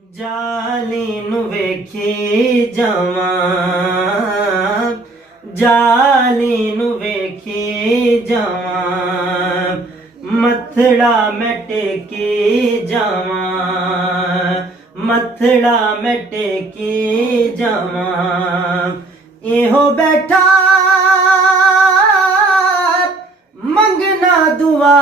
ਜਾਲੀ ਨੂੰ ਵੇਖੀ ਜਾਵਾਂ, ਜਾਲੀ ਨੂੰ ਵੇਖੀ ਜਾਵਾਂ, ਮੱਥੜਾ ਮੈਂ ਟੇਕੀ ਜਾਵਾਂ, ਮੱਥੜਾ ਮੈਂ ਟੇਕੀ ਜਾਵਾਂ। ਇਹੋ ਬੈਠਾ ਮੰਗਣਾ ਦੁਆ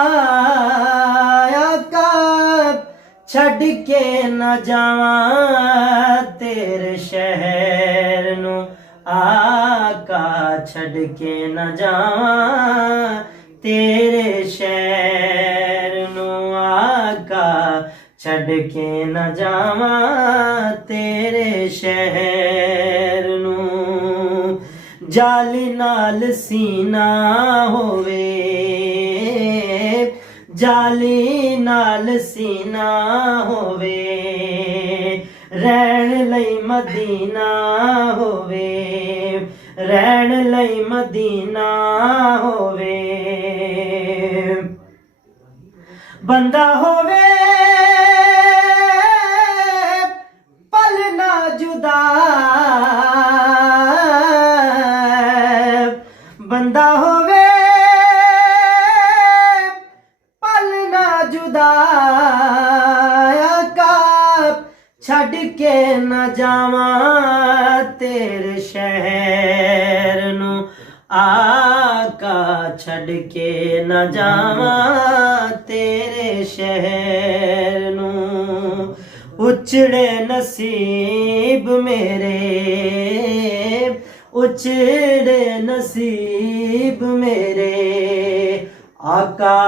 ਛੱਡ ਕੇ ਨਾ ਜਾਵਾਂ ਤੇਰੇ ਸ਼ਹਿਰ ਨੂੰ, ਆਕਾ ਛੱਡ ਕੇ ਨਾ ਜਾਵਾਂ ਤੇਰੇ ਸ਼ਹਿਰ ਨੂੰ, ਆਕਾ ਛੱਡ ਕੇ ਨਾ ਜਾਵਾਂ ਤੇਰੇ ਸ਼ਹਿਰ ਨੂੰ। ਜਾਲੀ ਨਾਲ ਸੀਨਾ ਹੋਵੇ, ਜਾਲੀ ਨਾਲ ਸੀਨਾ ਹੋਵੇ, ਰਹਿਣ ਲਈ ਮਦੀਨਾ ਹੋਵੇ, ਰਹਿਣ ਲਈ ਮਦੀਨਾ ਹੋਵੇ। ਬੰਦਾ ਹੋਵੇ ਪਲ ਨਾ ਜੁਦਾ, ਬੰਦਾ ਹੋਵੇ ਛੱਡ ਕੇ ਨਾ ਜਾਵਾਂ ਤੇਰੇ ਸ਼ਹਿਰ ਨੂੰ, ਆਕਾ ਛੱਡ ਕੇ ਨਾ ਜਾਵਾਂ ਤੇਰੇ ਸ਼ਹਿਰ ਨੂੰ। ਉਚੜੇ ਨਸੀਬ ਮੇਰੇ, ਉਚੜੇ ਨਸੀਬ ਮੇਰੇ, आका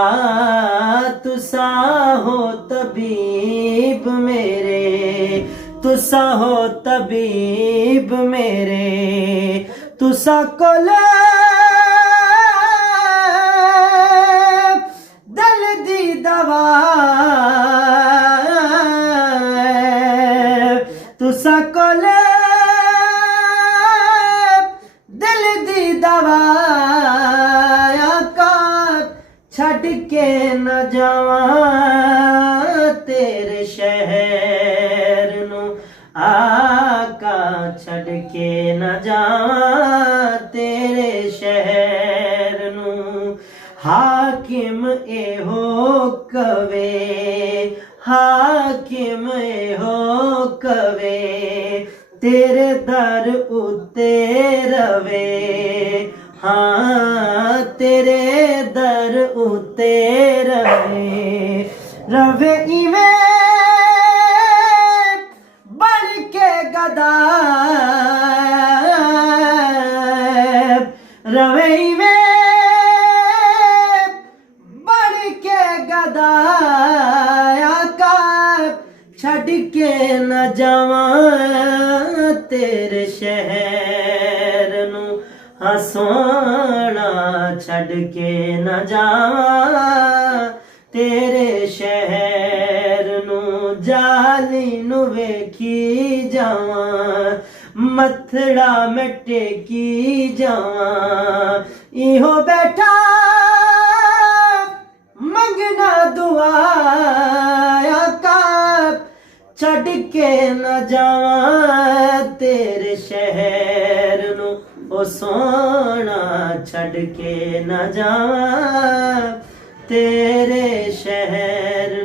तुसा हो तबीब मेरे, तुसा हो तबीब मेरे, तुसा कोल दिल दी दवा, तुसा कोल दिल दी दवा, ਛੱਡ ਕੇ ਨਾ ਜਾਵਾਂ ਤੇਰੇ ਸ਼ਹਿਰ ਨੂੰ, ਆਕਾ ਛੱਡ ਕੇ ਨਾ ਜਾਵਾਂ ਤੇਰੇ ਸ਼ਹਿਰ ਨੂੰ। ਹਾਕਿਮ ਇਹੋ ਕਵੇ, ਹਾਕਿਮ ਇਹੋ ਕਵੇ, ਤੇਰੇ ਦਰ ਉੱਤੇ ਰਵੇ, ਹਾਂ ਤੇਰੇ ਦਰ ਉੱਤੇ ਰਵੇ, ਰਵੇ ਇਵੇਂ ਬਣ ਕੇ ਗਦਾ, ਰਵੇ ਇਵੇਂ ਬਣ ਕੇ ਗਦਾ, ਆਕਾ ਛੱਡ ਕੇ ਨਾ ਜਾਵਾਂ ਤੇਰੇ ਸ਼ਹਿਰ ਨੂੰ, ਹਾਂ ਸੋਹਣਾ ਛੱਡ ਕੇ ਨਾ ਜਾਵਾਂ ਤੇਰੇ ਸ਼ਹਿਰ ਨੂੰ। ਜਾਲੀ ਨੂੰ ਵੇਖੀ ਜਾਵਾਂ, ਮੱਥੜਾ ਮੈਂ ਟੇਕੀ ਜਾਵਾਂ, ਇਹੋ ਬੈਠਾ ਮੰਗਣਾ ਦੁਆ, ਆਕਾ ਛੱਡ ਕੇ ਨਾ ਜਾਵਾਂ ਤੇਰੇ ਸ਼ਹਿਰ ਨੂੰ, ਉਹ ਸੋਹਣਾ ਛੱਡ ਕੇ ਨਾ ਜਾਵਾਂ ਤੇਰੇ ਸ਼ਹਿਰ